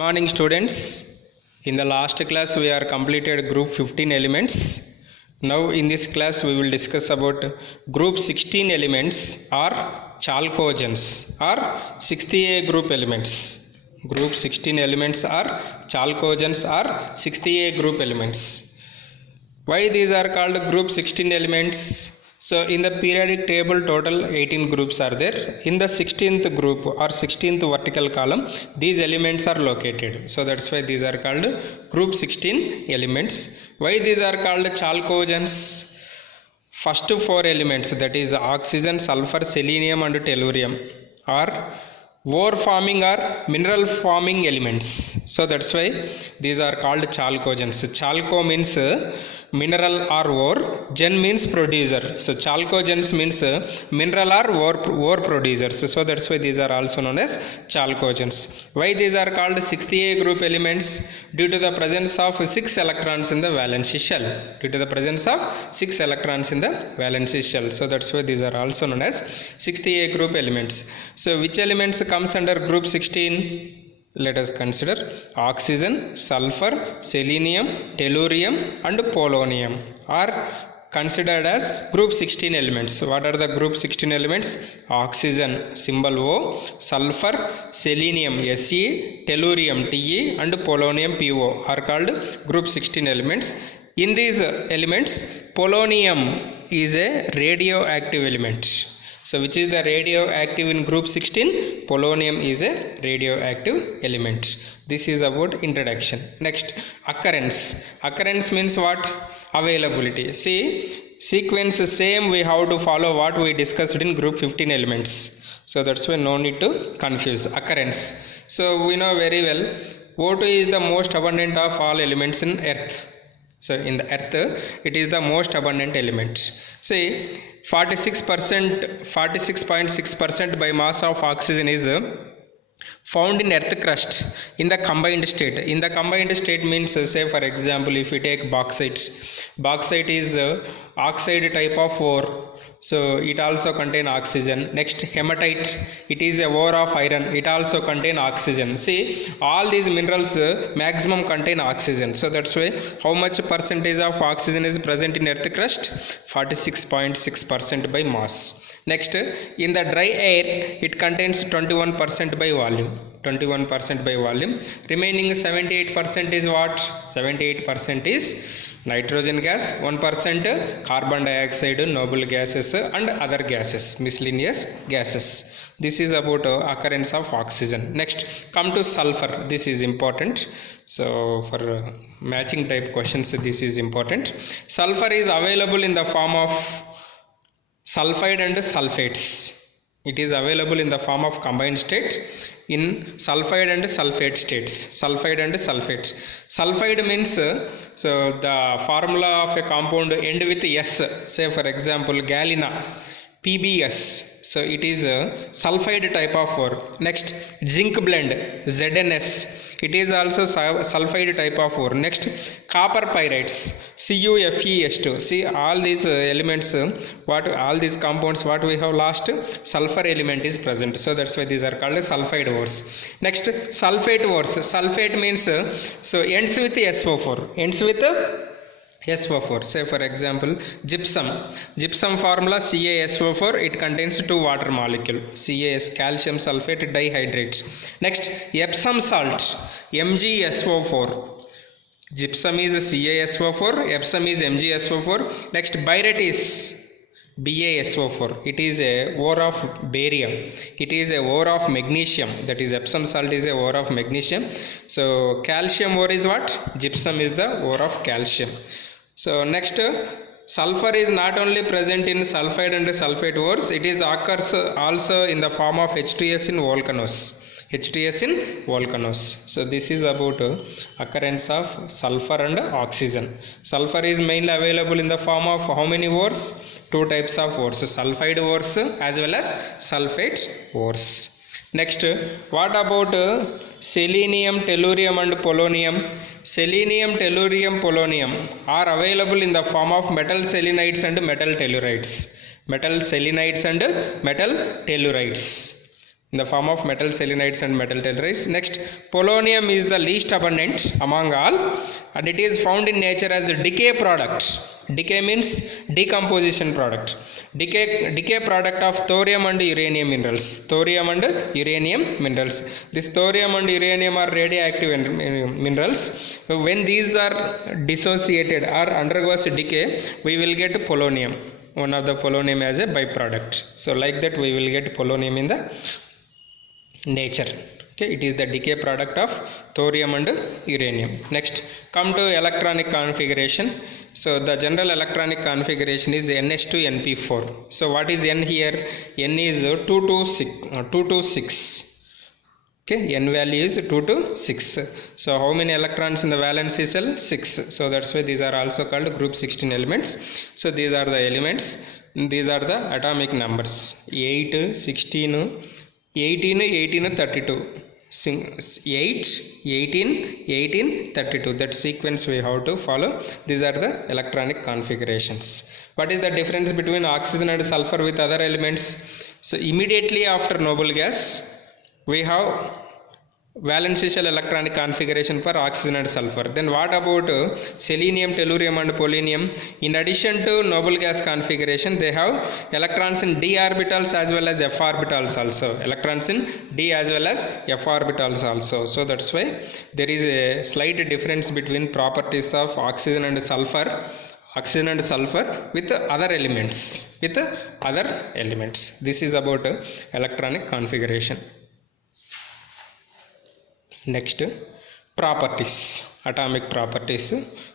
Morning students. In the last class we are completed group 15 elements. Now in this class we will discuss about group 16 elements or chalcogens or 60A group elements. Group 16 elements are chalcogens or 60A group elements. Why these are called group 16 elements? So in the periodic table total 18 groups are there. In the 16th group or 16th vertical column these elements are located. So that's why these are called group 16 elements. Why these are called chalcogens? First four elements, that is oxygen, sulfur, selenium and tellurium, are ore forming or mineral forming elements. So that's why these are called chalcogens. Chalco means mineral or ore, gen means producer. So chalcogens means mineral or ore producers. So that's why these are also known as chalcogens. Why these are called 60A group elements? Due to the presence of 6 electrons in the valence shell. Due to the presence of 6 electrons in the valence shell. So that's why these are also known as 60A group elements. So which elements comes under group 16? Let us consider oxygen, sulfur, selenium, tellurium and polonium are considered as group 16 elements. What are the group 16 elements? Oxygen, symbol O, sulfur, selenium Se, tellurium Te and polonium Po are called group 16 elements. In these elements, polonium is a radioactive element. So which is the radioactive in group 16? Polonium is a radioactive element. This is about introduction. Next, occurrence. Occurrence means what? Availability. See, sequence same we have to follow what we discussed in group 15 elements. So that's why no need to confuse. Occurrence. So we know very well O2 is the most abundant of all elements in earth. So in the earth it is the most abundant element. See, 46.6% by mass of oxygen is found in earth crust in the combined state. In the combined state means, say for example, if we take bauxite. Bauxite is oxide type of ore. So it also contain oxygen. Next, hematite, it is a ore of iron, it also contain oxygen. See, all these minerals maximum contain oxygen. So that's why how much percentage of oxygen is present in earth crust? 46.6% by mass. Next, in the dry air it contains 21% by volume. 21% by volume. Remaining 78% is what? 78% is nitrogen gas, 1% carbon dioxide, noble gases and other gases, miscellaneous gases. This is about occurrence of oxygen. Next, come to sulfur. This is important. So for matching type questions this is important. Sulfur is available in the form of sulfide and sulfates. It is available in the form of combined state in sulfide and sulfate states. Sulfide and sulfate. Sulfide means, so the formula of a compound end with S. Say for example galena, PbS. So it is a sulfide type of ore. Next, zinc blend, ZnS. It is also sulfide type of ore. Next, copper pyrites, CuFeS2. See, all these elements, all these compounds what we have lost, sulfur element is present. So that's why these are called sulfide ores. Next, sulfate ores. Sulfate means, so ends with SO4. Ends with SO4. Say for example gypsum. Gypsum formula CaSO4. It contains 2 water molecule. CaS, calcium sulfate dihydrate. Next, Epsom salt, MgSO4. Gypsum is CaSO4. Epsom is MgSO4. Next, Biret is BaSO4. It is a ore of barium. It is a ore of magnesium. That is Epsom salt is a ore of magnesium. So calcium ore is what? Gypsum is the ore of calcium. So next, sulfur is not only present in sulfide and sulfate ores, it is occurs also in the form of H2S in volcanoes. H2S in volcanoes. So this is about occurrence of sulfur and oxygen. Sulfur is mainly available in the form of how many ores? 2 types of ores, sulfide ores as well as sulfate ores. Next, what about selenium, tellurium and polonium? Selenium, tellurium, polonium are available in the form of metal selenides and metal tellurides. Metal selenides and metal tellurides. in the form of metal selenides and metal tellurides. Next, polonium is the least abundant among all, and it is found in nature as a decay product. Decay means decomposition product. Decay product of thorium and uranium minerals. Thorium and uranium minerals. This thorium and uranium are radioactive minerals. When these are dissociated or undergoes decay, we will get polonium. One of the polonium as a byproduct. So like that we will get polonium in the nature. Okay, it is the decay product of thorium and uranium. Next, come to electronic configuration. So the general electronic configuration is NS2 NP4. So what is N here? N is 2 to 6. Okay, N value is 2 to 6. So how many electrons in the valency shell? 6. So that's why these are also called group 16 elements. So these are the elements. These are the atomic numbers: 8, 16, 18, 18, 32. 8, 18, 18, 32. That sequence we have to follow. These are the electronic configurations. What is the difference between oxygen and sulfur with other elements? So immediately after noble gas, we have valence shell electronic configuration for oxygen and sulfur. Then what about selenium, tellurium and polonium? In addition to noble gas configuration, they have electrons in d orbitals as well as f orbitals also. Electrons in d as well as f orbitals also. So that's why there is a slight difference between properties of oxygen and sulfur with other elements. This is about electronic configuration. Next, properties, atomic properties.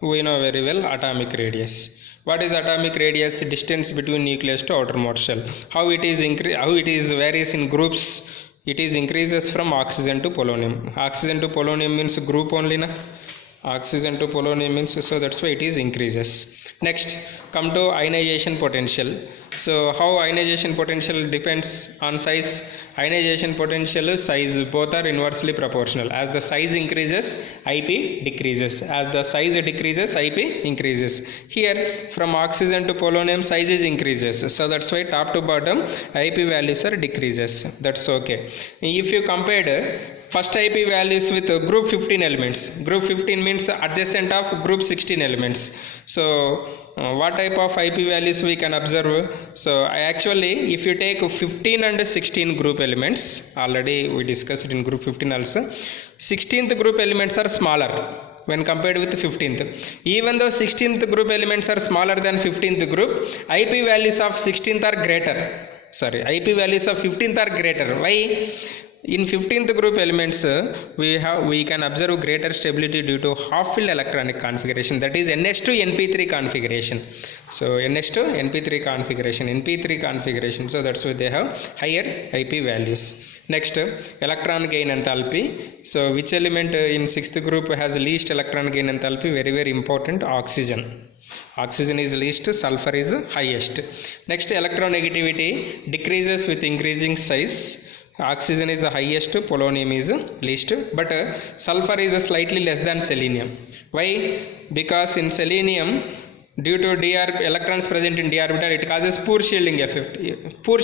We know very well atomic radius. What is atomic radius? Distance between nucleus to outermost shell. How it is varies in groups. It is increases from oxygen to polonium. Oxygen to polonium means group only, na? Oxygen to polonium means, so that's why it is increases. Next, come to ionization potential. So how ionization potential depends on size. Ionization potential, size, both are inversely proportional. As the size increases, IP decreases. As the size decreases, IP increases. Here from oxygen to polonium, size is increases. So that's why top to bottom IP values are decreases. That's okay. If you compared first IP values with group 15 elements. Group 15 means adjacent of group 16 elements. So what type of IP values we can observe? So actually if you take 15 and 16 group elements, already we discussed in group 15 also, 16th group elements are smaller when compared with 15th. Even though 16th group elements are smaller than 15th group, IP values of 16th are greater. IP values of 15th are greater. Why? In 15th group elements, we can observe greater stability due to half-filled electronic configuration, that is NS2 NP3 configuration. So NS2 NP3 configuration. So that's why they have higher IP values. Next, electron gain enthalpy. So which element in 6th group has least electron gain enthalpy? Very, very important. Oxygen. Oxygen is least, sulfur is highest. Next, electronegativity decreases with increasing size. Oxygen is the highest, polonium is least, but sulfur is slightly less than selenium. Why? Because in selenium, due to electrons present in d orbital, it causes poor shielding effect. If poor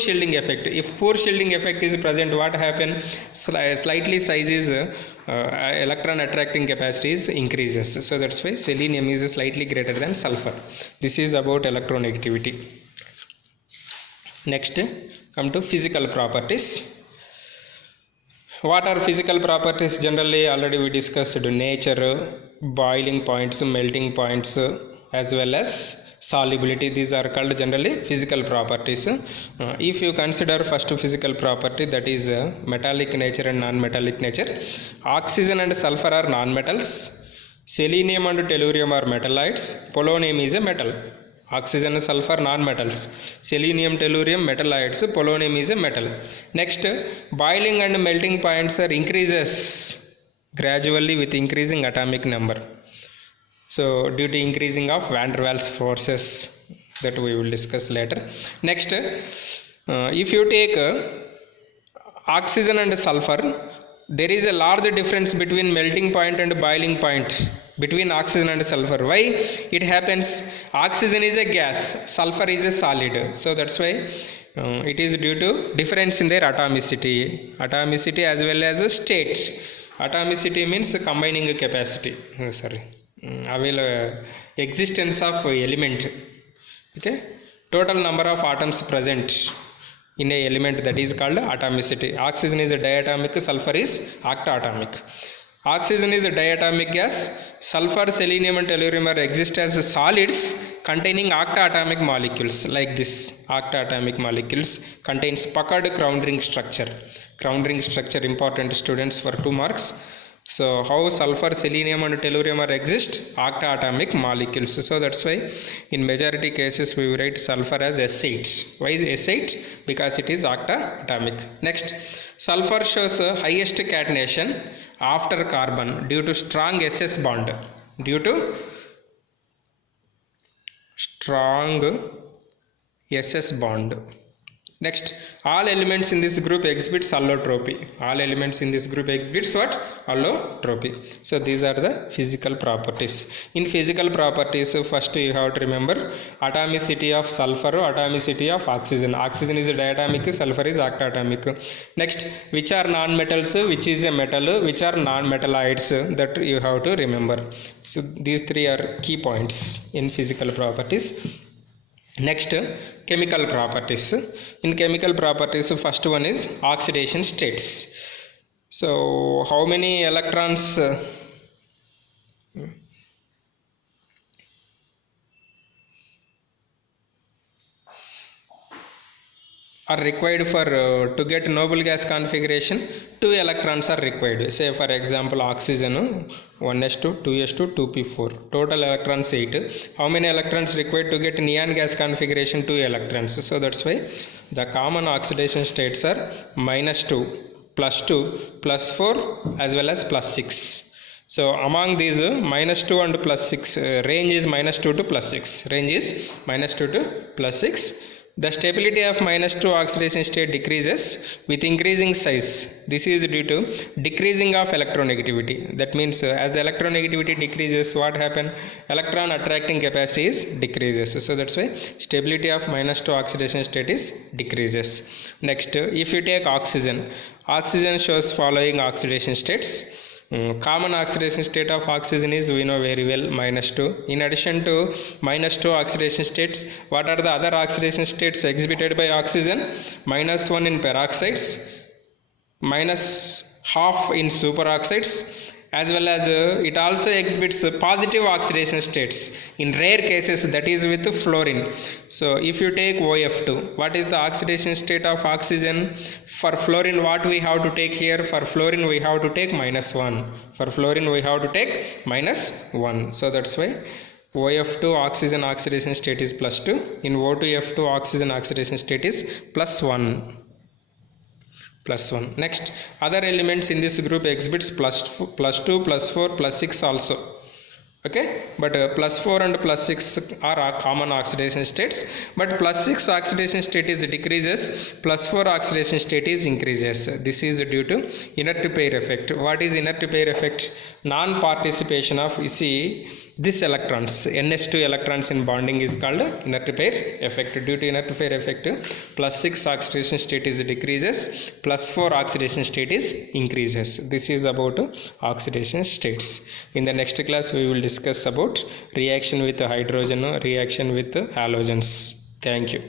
shielding effect is present, what happens? Slightly size is electron attracting capacity is increases. So that's why selenium is slightly greater than sulfur. This is about electronegativity. Next, come to physical properties. What are physical properties? Generally already we discussed nature, boiling points, melting points, as well as solubility. These are called generally physical properties. If you consider first physical property, that is metallic nature and non-metallic nature. Oxygen and sulfur are non-metals. Selenium and tellurium are metalloids. Polonium is a metal. Oxygen and sulfur non-metals. Selenium, tellurium metalloids. Polonium is a metal. Next, boiling and melting points are increases gradually with increasing atomic number. So due to increasing of van der Waals forces, that we will discuss later. Next, if you take oxygen and sulfur, there is a large difference between melting point and boiling point between oxygen and sulfur. Why it happens? Oxygen is a gas, sulfur is a solid. So that's why It is due to difference in their atomicity as well as states. Atomicity means combining capacity. Existence of element. Okay, total number of atoms present in a element, that is called atomicity. Oxygen is a diatomic, sulfur is octatomic. Oxygen is a diatomic gas. Sulfur, selenium and tellurium are exist as solids containing octatomic molecules like this. Octatomic molecules contains puckered crown ring structure. Crown ring structure important, students, for 2 marks. So how sulfur, selenium and tellurium are exist? Octatomic molecules. So that's why in majority cases we write sulfur as S8. Why is S8? Because it is octatomic. Next, sulfur shows highest catenation after carbon due to strong SS bond. Due to strong SS bond. Next, all elements in this group exhibits allotropy. All elements in this group exhibits what? Allotropy. So these are the physical properties. In physical properties, first you have to remember atomicity of sulfur, atomicity of oxygen. Oxygen is a diatomic, sulfur is octatomic. Next, which are non-metals, which is a metal, which are non-metalloids, that you have to remember. So these 3 are key points in physical properties. Next, chemical properties. In chemical properties, first one is oxidation states. So how many electrons are required for to get noble gas configuration? 2 electrons are required. Say for example oxygen 1s2, 2s2, 2p4. Total electrons 8. How many electrons required to get neon gas configuration? 2 electrons. So that's why the common oxidation states are -2, +2, +4 as well as +6. So among these -2 and +6, range is -2 to +6. Range is -2 to +6. The stability of -2 oxidation state decreases with increasing size. This is due to decreasing of electronegativity. That means as the electronegativity decreases, what happens? Electron attracting capacity is decreases. So that's why stability of -2 oxidation state is decreases. Next, if you take oxygen, oxygen shows following oxidation states. Common oxidation state of oxygen is, we know very well, -2. In addition to -2 oxidation states, what are the other oxidation states exhibited by oxygen? -1 in peroxides, -1/2 in superoxides, as well as it also exhibits positive oxidation states in rare cases, that is with fluorine. So if you take OF2, what is the oxidation state of oxygen? For fluorine, what we have to take here? For fluorine we have to take -1. For fluorine we have to take -1. So that's why OF2 oxygen oxidation state is +2. In O2F2 oxygen oxidation state is +1. +1. Next, other elements in this group exhibits +2, +4, +6 also. Okay, but +4 and +6 are common oxidation states, but +6 oxidation state is decreases, +4 oxidation state is increases. This is due to inert pair effect. What is inert pair effect? Non-participation of, you see, these electrons, NS2 electrons in bonding is called inert pair effect. Due to inert pair effect, +6 oxidation state is decreases, +4 oxidation state is increases. This is about oxidation states. In the next class we will discuss about reaction with hydrogen, reaction with halogens. Thank you.